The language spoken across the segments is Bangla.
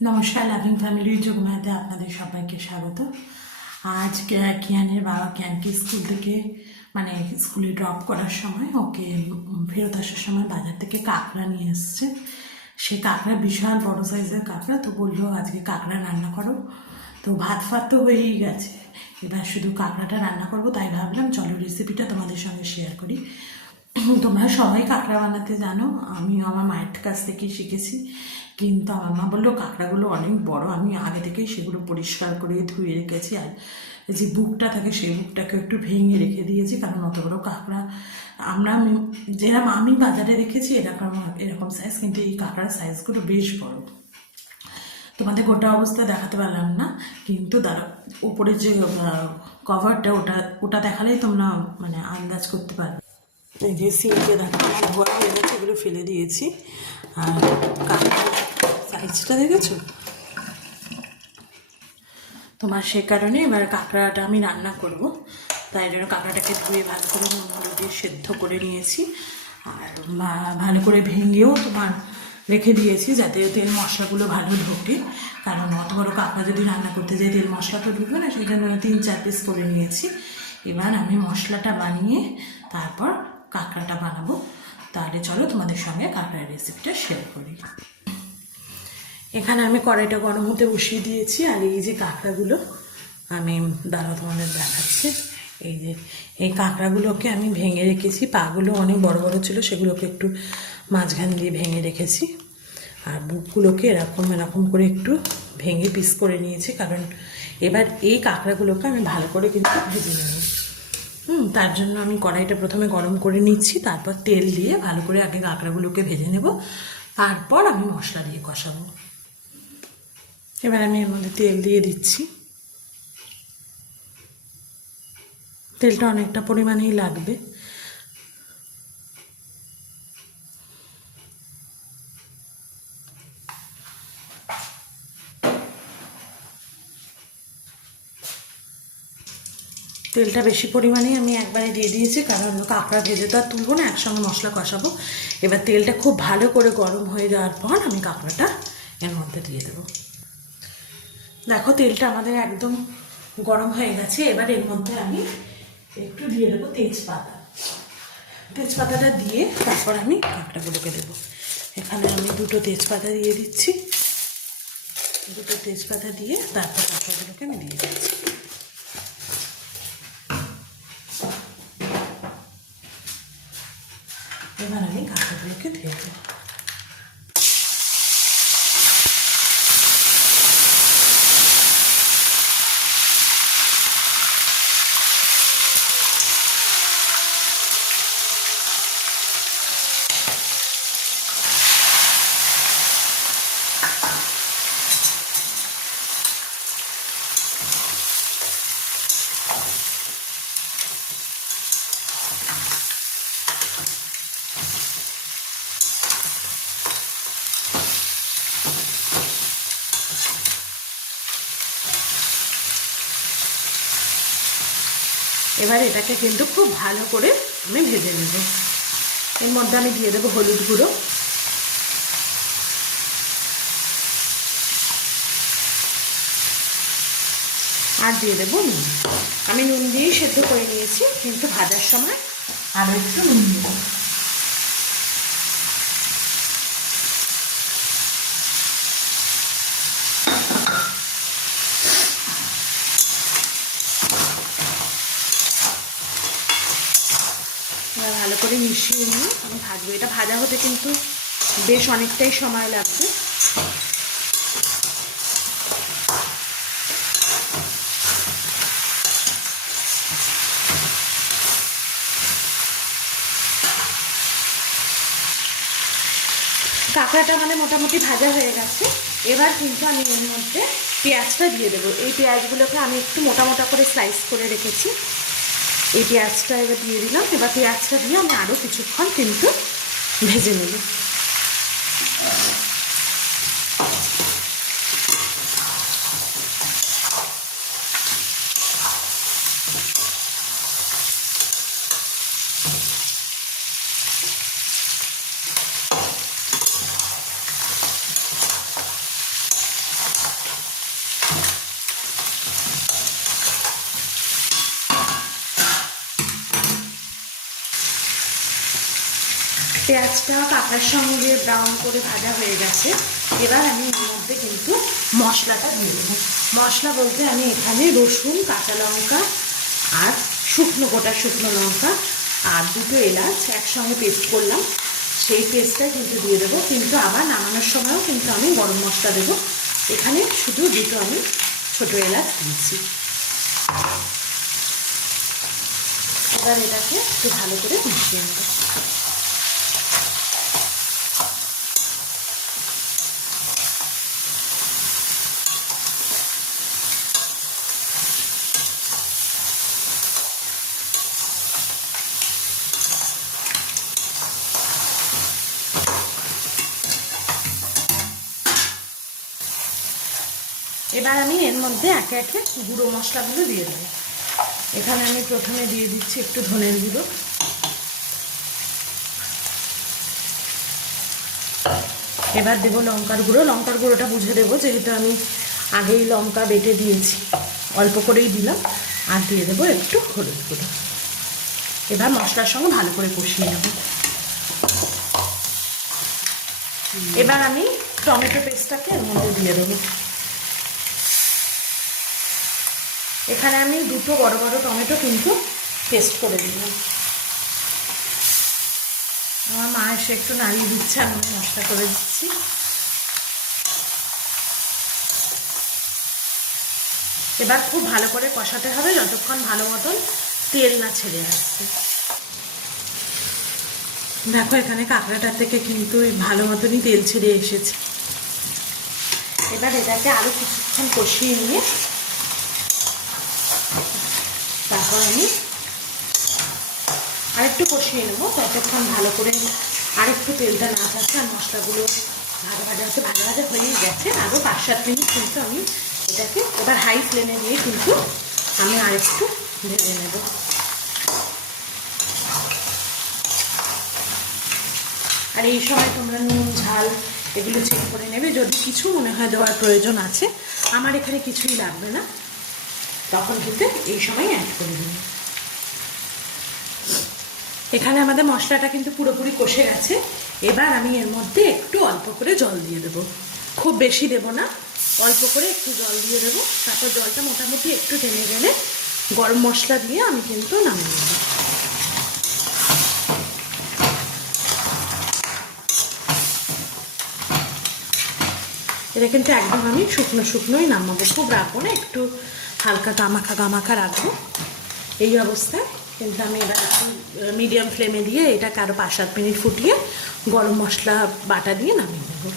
নমস্কার, লাভিং ফ্যামিলির যোগমায়াতে আপনাদের সবাইকে স্বাগত। আজ কিয়ানের বাবা কিয়ানকে স্কুল থেকে স্কুলে ড্রপ করার সময় ওকে ফেরত আসার সময় বাজার থেকে কাঁকড়া নিয়ে এসছে। সে কাঁকড়া বিশাল বড় সাইজের কাঁকড়া, তো বললো আজকে কাঁকড়া রান্না করো। তো ভাত ফাত তো হয়েই গেছে, এবার শুধু কাঁকড়াটা রান্না করবো। তাই ভাবলাম চলো রেসিপিটা তোমাদের সঙ্গে শেয়ার করি। তোমরা সবাই কাঁকড়া বানাতে জানো, আমিও আমার মায়ের কাছ থেকেই শিখেছি। কিন্তু আমার মা বললো কাঁকড়াগুলো অনেক বড়, আমি আগে থেকেই সেগুলো পরিষ্কার করে ধুয়ে রেখেছি। আর যে বুকটা থাকে সেই বুকটাকে একটু ভেঙে রেখে দিয়েছি, কারণ অত বড় কাঁকড়া যেরকম আমি বাজারে রেখেছি এরকম এরকম সাইজ, কিন্তু এই কাঁকড়ার সাইজগুলো বেশ বড়। তোমাদের গোটা অবস্থা দেখাতে পারলাম না, কিন্তু উপরে যে কভারটা ওটা ওটা দেখালেই তোমরা আন্দাজ করতে পারবে। এই যে সিঙ্কে দেখো আমার ধোয়া হয়ে গেছে, এগুলো ফেলে দিয়েছি। আর কাঁকড়ার সাইজটা দেখেছো তোমার, সে কারণে এবার কাঁকড়াটা আমি রান্না করব। তাই জন্য কাঁকড়াটাকে ধুয়ে ভালো করে নুন হলুদ দিয়ে সেদ্ধ করে নিয়েছি। আর ভালো করে ভেঙেও রেখে দিয়েছি, যাতে তেল মশলাগুলো ভালো ঢোকে। কারণ অত বড় কাঁকড়া যদি রান্না করতে যাই তেল মশলা তো ঢুকবে না, সেই জন্য 3-4 পিস করে নিয়েছি। এবার আমি মশলাটা বানিয়ে তারপর কাঁকড়াটা বানাবো। তাহলে চলো তোমাদের সঙ্গে কাঁকড়ার রেসিপিটা শেয়ার করি। এখানে আমি কড়াইটা গরম হতে বসিয়ে দিয়েছি। আর এই যে কাঁকড়াগুলো আমি তোমাদের দেখাচ্ছি। এই যে এই কাঁকড়াগুলোকে আমি ভেঙে রেখেছি, পাগুলো অনেক বড় বড় ছিল, সেগুলোকে একটু মাঝখান দিয়ে ভেঙে রেখেছি। আর বুকগুলোকে এরকম এরকম করে একটু ভেঙে পিস করে নিয়েছি, কারণ এবার এই কাঁকড়াগুলোকে আমি ভালো করে কিন্তু ভেজে নেব। তার জন্য আমি কড়াইটা প্রথমে গরম করে নিচ্ছি, তারপর তেল দিয়ে ভালো করে আগে কাঁকড়াগুলোকে ভেজে নেব, তারপর আমি মশলা দিয়ে কষাবো। এবার আমি এর মধ্যে তেল দিয়ে দিচ্ছি। তেলটা অনেকটা পরিমাণেই লাগবে। তেলটা বেশি পরিমাণেই আমি একবারে দিয়ে দিয়েছি, কারণ কাঁকড়া ভেজে তো আর তুলবো না, একসঙ্গে মশলা কষাবো। এবার তেলটা খুব ভালো করে গরম হয়ে যাওয়ার পর আমি কাঁকড়াটা এর মধ্যে দিয়ে দেবো। দেখো তেলটা আমাদের একদম গরম হয়ে গেছে। এবার এর মধ্যে আমি একটু দিয়ে দেবো তেজপাতা। তেজপাতাটা দিয়ে তারপর আমি কাঁকড়াগুলোকে দেবো। এখানে আমি 2টো তেজপাতা দিয়ে দিচ্ছি। 2টো তেজপাতা দিয়ে তারপর কাঁকড়াগুলোকে আমি দিয়ে দিচ্ছি। এবার আমি কাঁকড়াগুলোকে দিয়ে দেবো। এবার এটাকে কিন্তু খুব ভালো করে আমি ভেজে নেব। এর মধ্যে আমি দিয়ে দেবো হলুদ গুঁড়ো, আর দিয়ে দেবো নুন। আমি নুন দিয়েই সেদ্ধ করে নিয়েছি, কিন্তু ভাজার সময় আরও একটু নুন দেবো। এবার ভালো করে মিশিয়ে নিয়ে আমি ভাজবো। এটা ভাজা হতে কিন্তু বেশ অনেকটাই সময় লাগবে। কাঁকড়াটা মোটামুটি ভাজা হয়ে গেছে। এবার কিন্তু আমি এর মধ্যে পেঁয়াজটা দিয়ে দেবো। এই পেঁয়াজগুলোকে আমি একটু মোটা মোটা করে স্লাইস করে রেখেছি। এই পেঁয়াজটা এবার দিয়ে দিলাম। এবার পেঁয়াজটা দিয়ে আমি আরও কিছুক্ষণ কিন্তু ভেজে নেব। পেঁয়াজটা কাঁকড়ার সঙ্গে ব্রাউন করে ভাজা হয়ে গেছে। এবার আমি এর মধ্যে কিন্তু মশলাটা দিয়ে দেবো। মশলা বলতে আমি এখানে রসুন, কাঁচা লঙ্কা আর গোটা শুকনো লঙ্কা আর 2টো এলাচ একসঙ্গে পেস্ট করলাম, সেই পেস্টটা কিন্তু দিয়ে দেবো। কিন্তু আবার নামানোর সময়ও কিন্তু আমি গরম মশলা দেবো। এখানে শুধু 2টো আমি ছোটো এলাচ দিয়েছি। এবার এটাকে একটু ভালো করে মিশিয়ে নেব। এবার আমি এর মধ্যে একে একে গুঁড়ো মশলাগুলো দিয়ে দেবো। এখানে আমি প্রথমে দিয়ে দিচ্ছি একটু ধনের গুঁড়ো, এবার দেবো লঙ্কার গুঁড়ো। লঙ্কার গুঁড়োটা বুঝে দেবো, যেহেতু আমি আগেই লঙ্কা বেটে দিয়েছি, অল্প করেই দিলাম। আর দিয়ে দেবো একটু হলুদ গুঁড়ো। এবার মশলার সঙ্গে ভালো করে কষিয়ে নেব। এবার আমি টমেটো পেস্টটাকে এর মধ্যে দিয়ে দেবো। এখানে আমি 2টো বড় বড় টমেটো কিন্তু পেস্ট করে দিলাম। আমার মা এসে একটু নাড়িয়ে দিচ্ছে, আমি মশলা করে দিচ্ছি। এবার খুব ভালো করে কষাতে হবে যতক্ষণ ভালো মতন তেল না ছেড়ে আসছে। দেখো এখানে কাঁকড়াটার থেকে কিন্তু ভালো মতনই তেল ছেড়ে এসেছে। এবার এটাকে আরও কিছুক্ষণ কষিয়ে নিয়ে তারপর আমি আরেকটু কষিয়ে নেবো, ততক্ষণ ভালো করে আরেকটু তেলটা না থাকছে। আর মশলাগুলো ভাজা হয়েই গেছে। আরও 5-7 মিনিট কিন্তু আমি এটাকে এবার হাই ফ্লেমে দিয়ে কিন্তু আমি আরেকটু ভেজে নেব। আর এই সময় তোমরা নুন ঝাল এগুলো চেক করে নেবে। যদি কিছু মনে হয় দেওয়ার প্রয়োজন আছে, আমার এখানে কিছুই লাগবে না, তখন কিন্তু এই সময় অ্যাড করে দিন। এখানে আমাদের মশলাটা কিন্তু পুরোপুরি কষে গেছে। এবার আমি এর মধ্যে একটু অল্প করে জল দিয়ে দেবো, খুব বেশি দেব না, অল্প করে একটু জল দিয়ে দেবো। তারপর জলটা মোটামুটি একটু টেনে গেলে গরম মশলা দিয়ে আমি কিন্তু নামিয়ে নেব। এটা কিন্তু একদম আমি শুকনোই নামাবো, খুব রাখবো না, একটু হালকা গামাখা রাখবো। এই অবস্থায় কিন্তু আমি এবার একটু মিডিয়াম ফ্লেমে দিয়ে এটাকে আরও 5-7 মিনিট ফুটিয়ে গরম মশলা বাটা দিয়ে নামিয়ে দেবো।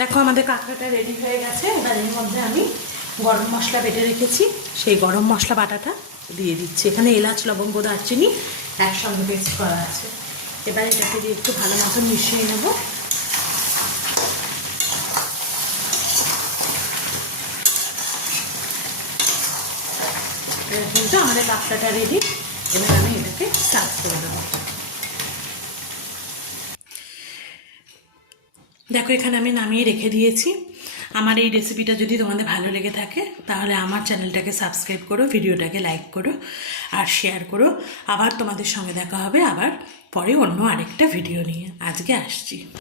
দেখো আমাদের কাঁকড়াটা রেডি হয়ে গেছে। এবার এর মধ্যে আমি গরম মশলা বেটে রেখেছি, সেই গরম মশলা বাটাটা দিয়ে দিচ্ছি। এখানে এলাচ, লবঙ্গ, দারচিনি একসঙ্গে পেস্ট করা আছে। এবার এটাকে দিয়ে একটু ভালো মতন মিশিয়ে নেব। কিন্তু আমাদের কাঁকড়াটা রেডি। এবার আমি এটাকে সার্ভ করে দেবো। দেখো এখানে আমি নামিয়ে রেখে দিয়েছি। আমার এই রেসিপিটা যদি তোমাদের ভালো লেগে থাকে তাহলে আমার চ্যানেলটাকে সাবস্ক্রাইব করো, ভিডিওটাকে লাইক করো আর শেয়ার করো। আবার তোমাদের সঙ্গে দেখা হবে আবার পরে অন্য আরেকটা ভিডিও নিয়ে। আজকে আসছি।